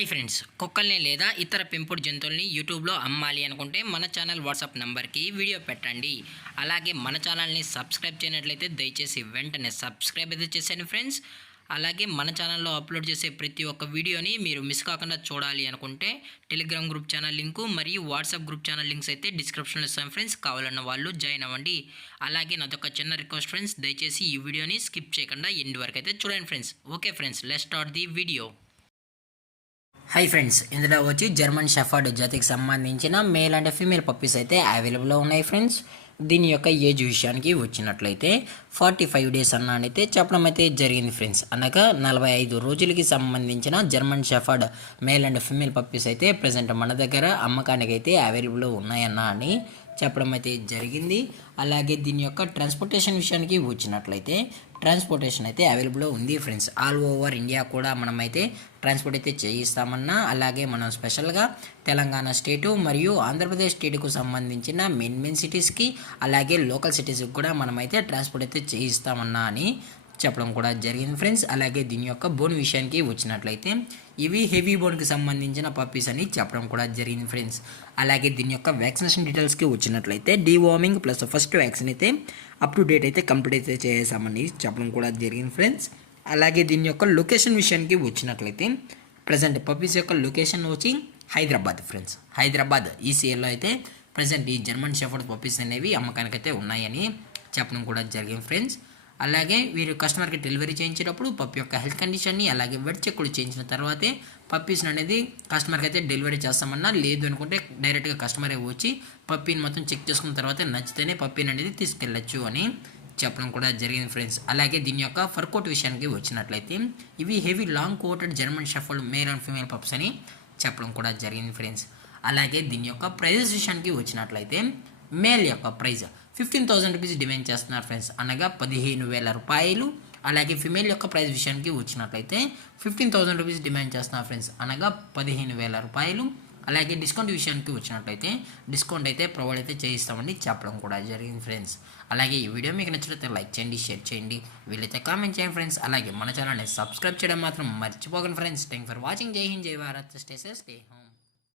Hi friends, కుక్కల్ని లేదా ఇతర పెంపుడు జంతువుల్ని యూట్యూబ్లో అమ్మాలి అనుకుంటే మన ఛానల్ వాట్సాప్ నెంబర్కి వీడియో పెట్టండి. అలాగే మన ఛానల్ని సబ్స్క్రైబ్ చేయనట్లయితే దయచేసి వెంటనే సబ్స్క్రైబ్ అయితే చేసేయండి ఫ్రెండ్స్. అలాగే మన ఛానల్లో అప్లోడ్ చేసే ప్రతి ఒక్క వీడియోని మీరు మిస్ కాకుండా చూడాలి అనుకుంటే టెలిగ్రామ్ గ్రూప్ ఛానల్ లింకు మరియు వాట్సాప్ గ్రూప్ ఛానల్ లింక్స్ అయితే డిస్క్రిప్షన్లో ఇస్తాను ఫ్రెండ్స్. కావాలన్న వాళ్ళు జాయిన్ అవ్వండి. అలాగే నాదొక చిన్న రిక్వెస్ట్ ఫ్రెండ్స్, దయచేసి ఈ వీడియోని స్కిప్ చేయకుండా ఎండ్ వరకు అయితే చూడండి friends. Okay friends, let's start the video. Hi friends, ఇందులో వచ్చి జర్మన్ షెఫర్డ్ జాతికి సంబంధించిన మేల్ అండ్ ఫీమేల్ పప్పీస్ అయితే అవైలబుల్లో ఉన్నాయి ఫ్రెండ్స్. దీని యొక్క ఏజ్ విషయానికి వచ్చినట్లయితే 45 డేస్ అన్నైతే చెప్పడం అయితే జరిగింది ఫ్రెండ్స్. అనగా 45 రోజులకి సంబంధించిన German shepherd male and female puppies అయితే ప్రజెంట్ మన దగ్గర అమ్మకానికి అయితే అవైలబుల్లో ఉన్నాయన్న అని చెప్పడం అయితే జరిగింది. అలాగే దీని యొక్క ట్రాన్స్పోర్టేషన్ విషయానికి వచ్చినట్లయితే ట్రాన్స్పోర్టేషన్ అయితే అవైలబుల్లో ఉంది ఫ్రెండ్స్. ఆల్ ఓవర్ ఇండియా కూడా మనమైతే ట్రాన్స్పోర్ట్ అయితే చేయిస్తామన్నా, అలాగే మనం స్పెషల్గా తెలంగాణ స్టేటు మరియు ఆంధ్రప్రదేశ్ స్టేట్కు సంబంధించిన మెయిన్ సిటీస్కి అలాగే లోకల్ సిటీస్కి కూడా మనమైతే ట్రాన్స్పోర్ట్ అయితే చేయిస్తామన్నా అని చెప్పడం కూడా జరిగింది ఫ్రెండ్స్. అలాగే దీని యొక్క బోన్ విషయానికి వచ్చినట్లయితే ఇవి హెవీ బోన్కి సంబంధించిన పప్పీస్ అని చెప్పడం కూడా జరిగింది ఫ్రెండ్స్. అలాగే దీని యొక్క వ్యాక్సినేషన్ డీటెయిల్స్కి వచ్చినట్లయితే డీవార్మింగ్ ప్లస్ ఫస్ట్ వ్యాక్సిన్ అయితే అప్ టు డేట్ అయితే కంప్లీట్ అయితే చేసామని చెప్పడం కూడా జరిగింది ఫ్రెండ్స్. అలాగే దీని యొక్క లొకేషన్ విషయానికి వచ్చినట్లయితే ప్రజెంట్ పప్పీస్ యొక్క లొకేషన్ వచ్చి హైదరాబాద్ ఫ్రెండ్స్. హైదరాబాద్ ఈసీఎల్లో అయితే ప్రజెంట్ ఈ జర్మన్ షెఫర్డ్ పప్పీస్ అనేవి అమ్మకానికి అయితే ఉన్నాయని చెప్పడం కూడా జరిగింది ఫ్రెండ్స్. అలాగే వీరు కస్టమర్కి డెలివరీ చేయించేటప్పుడు పప్పి యొక్క హెల్త్ కండిషన్ని అలాగే వెట్ చెక్ కూడా చేయించిన తర్వాతే పప్పీస్ని అనేది కస్టమర్కి అయితే డెలివరీ చేస్తామన్నా, లేదు అనుకుంటే డైరెక్ట్గా కస్టమరే వచ్చి పప్పీని మొత్తం చెక్ చేసుకున్న తర్వాత నచ్చితేనే పప్పీని అనేది తీసుకెళ్ళచ్చు అని చెప్పడం కూడా జరిగింది ఫ్రెండ్స్. అలాగే దీని యొక్క ఫర్ కోట్ విషయానికి వచ్చినట్లయితే ఇవి heavy long coated German shepherd male and female pups అని చెప్పడం కూడా జరిగింది ఫ్రెండ్స్. అలాగే దీని యొక్క ప్రైజెస్ విషయానికి వచ్చినట్లయితే మేల్ యొక్క ప్రైజ్ 15,000 రూపీస్ డిమాండ్ చేస్తున్నారు ఫ్రెండ్స్, అనగా 15,000 రూపాయలు. అలాగే ఫిమేల్ యొక్క ప్రైస్ విషయానికి వచ్చినట్లయితే 15,000 రూపీస్ డిమాండ్ చేస్తున్నారు ఫ్రెండ్స్, అనగా 15,000 రూపాయలు. అలాగే డిస్కౌంట్ విషయానికి వచ్చినట్లయితే డిస్కౌంట్ అయితే ప్రొవైడ్ అయితే చేయిస్తామని చెప్పడం కూడా జరిగింది ఫ్రెండ్స్. అలాగే ఈ వీడియో మీకు నచ్చినట్లయితే లైక్ చేయండి, షేర్ చేయండి, వీలైతే కామెంట్ చేయండి ఫ్రెండ్స్. అలాగే మన ఛానల్ని సబ్స్క్రైబ్ చేయడం మాత్రం మర్చిపోకండి ఫ్రెండ్స్. Thank for watching. జై హింద్, జై Bharat, stay safe, stay home.